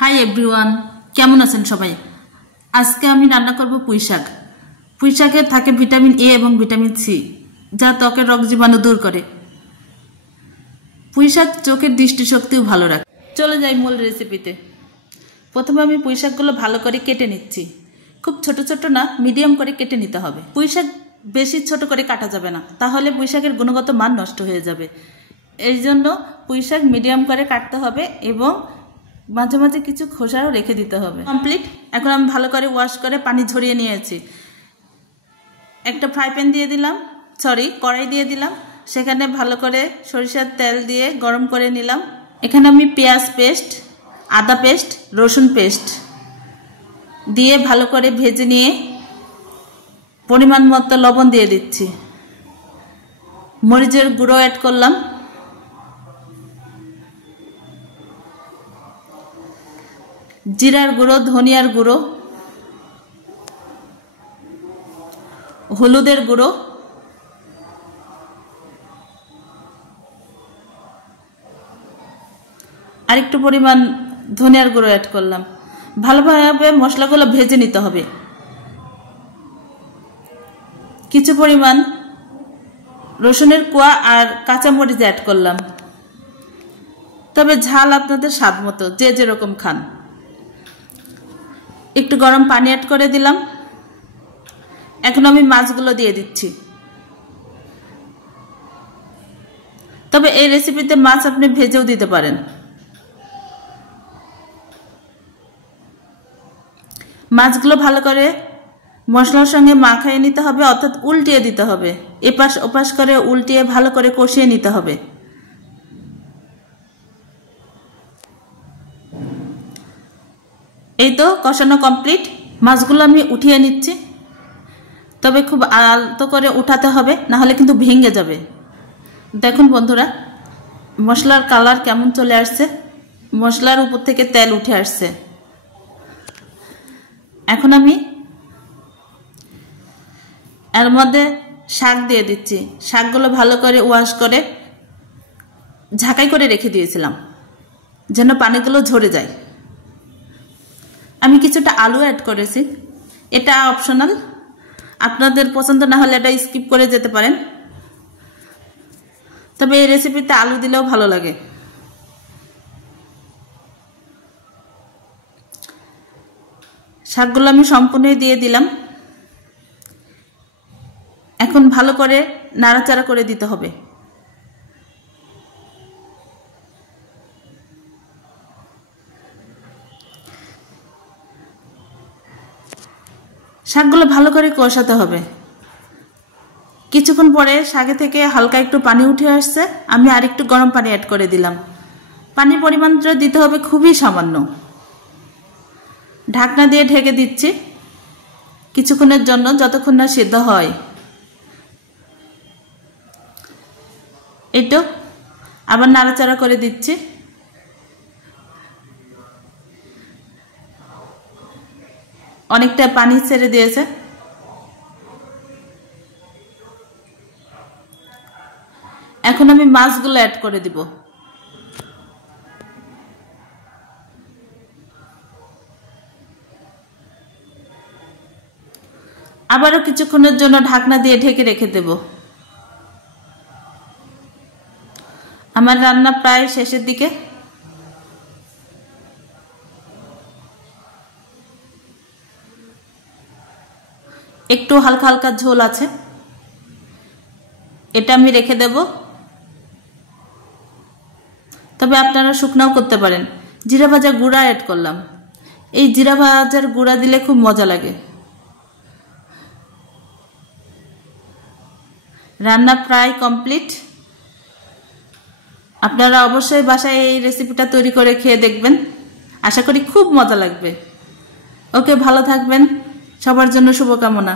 Hi everyone, কেমন আছেন সবাই? আজকে আমি রান্না করব পুঁই শাক। পুঁই শাকে থাকে ভিটামিন এ এবং ভিটামিন সি, যা ত্বকের রোগ জীবাণু দূর করে। পুঁই শাক চোখের দৃষ্টিশক্তিও ভালো রাখে। চলে যাই মূল রেসিপিতে। প্রথমে আমি পুঁই শাকগুলো ভালো করে কেটে নিচ্ছি। খুব ছোট ছোট না, মিডিয়াম করে কেটে নিতে হবে। পুঁই শাক বেশি ছোট করে কাটা যাবে না, তাহলে পুঁই শাকের গুণগত মান নষ্ট হয়ে যাবে। এই জন্য পুঁই শাক মিডিয়াম করে কাটতে হবে এবং মাঝে মাঝে কিছু খোসাও রেখে দিতে হবে। কমপ্লিট। এখন আমি ভালো করে ওয়াশ করে পানি ঝরিয়ে নিয়েছি। একটা ফ্রাই প্যান দিয়ে দিলাম, কড়াই দিয়ে দিলাম। সেখানে ভালো করে সরিষার তেল দিয়ে গরম করে নিলাম। এখানে আমি পেঁয়াজ পেস্ট, আদা পেস্ট, রসুন পেস্ট দিয়ে ভালো করে ভেজে নিয়ে পরিমাণ মতো লবণ দিয়ে দিচ্ছি। মরিচের গুঁড়ো অ্যাড করলাম, জিরার গুঁড়ো, ধনিয়ার গুঁড়ো, হলুদের গুঁড়ো, আরেকটু পরিমাণ ধনিয়ার গুঁড়ো অ্যাড করলাম। ভালোভাবে মশলাগুলো ভেজে নিতে হবে। কিছু পরিমাণ রসুনের কোয়া আর কাঁচামরিচ অ্যাড করলাম, তবে ঝাল আপনাদের স্বাদ মতো, যে যেরকম খান। একটু গরম পানি অ্যাড করে দিলাম। এখন আমি মাছগুলো দিয়ে দিচ্ছি। তবে এই রেসিপিতে মাছ আপনি ভেজেও দিতে পারেন। মাছগুলো ভালো করে মশলার সঙ্গে মাখিয়ে নিতে হবে, অর্থাৎ উল্টিয়ে দিতে হবে। এপাশ ওপাশ করে উল্টিয়ে ভালো করে কষিয়ে নিতে হবে। এই তো কষানো কমপ্লিট। মাছগুলো আমি উঠিয়ে নিচ্ছি, তবে খুব আলতো করে উঠাতে হবে, না হলে কিন্তু ভেঙে যাবে। দেখুন বন্ধুরা, মশলার কালার কেমন চলে আসছে, মশলার উপর থেকে তেল উঠে আসছে। এখন আমি এর মধ্যে শাক দিয়ে দিচ্ছি। শাকগুলো ভালো করে ওয়াশ করে ঝাঁকাই করে রেখে দিয়েছিলাম, যেন পানিগুলো ঝরে যায়। আমি কিছুটা আলু অ্যাড করেছি, এটা অপশনাল, আপনাদের পছন্দ না হলে এটা স্কিপ করে যেতে পারেন। তবে এই রেসিপিতে আলু দিলেও ভালো লাগে। শাকগুলো আমি সম্পূর্ণই দিয়ে দিলাম। এখন ভালো করে নাড়াচাড়া করে দিতে হবে। শাকগুলো ভালো করে কষাতে হবে। কিছুক্ষণ পরে শাকে থেকে হালকা একটু পানি উঠে আসছে। আমি আরেকটু গরম পানি অ্যাড করে দিলাম। পানির পরিমাণটা দিতে হবে খুবই সামান্য। ঢাকনা দিয়ে ঢেকে দিচ্ছি কিছুক্ষণের জন্য, যতক্ষণ না সিদ্ধ হয়। এই তো আবার নাড়াচাড়া করে দিচ্ছি। অনেকটা পানি ছেড়ে দিয়েছে। এখন আমি মাছগুলো অ্যাড করে দিব। আবারও কিছুক্ষণের জন্য ঢাকনা দিয়ে ঢেকে রেখে দেব। আমার রান্না প্রায় শেষের দিকে। একটু হালকা হালকা ঝোল আছে, এটা আমি রেখে দেব। তবে আপনারা শুকনাও করতে পারেন। জিরা ভাজা গুঁড়া অ্যাড করলাম। এই জিরা ভাজার গুঁড়া দিলে খুব মজা লাগে। রান্না প্রায় কমপ্লিট। আপনারা অবশ্যই বাসায় এই রেসিপিটা তৈরি করে খেয়ে দেখবেন, আশা করি খুব মজা লাগবে। ওকে, ভালো থাকবেন, সবার জন্য শুভকামনা।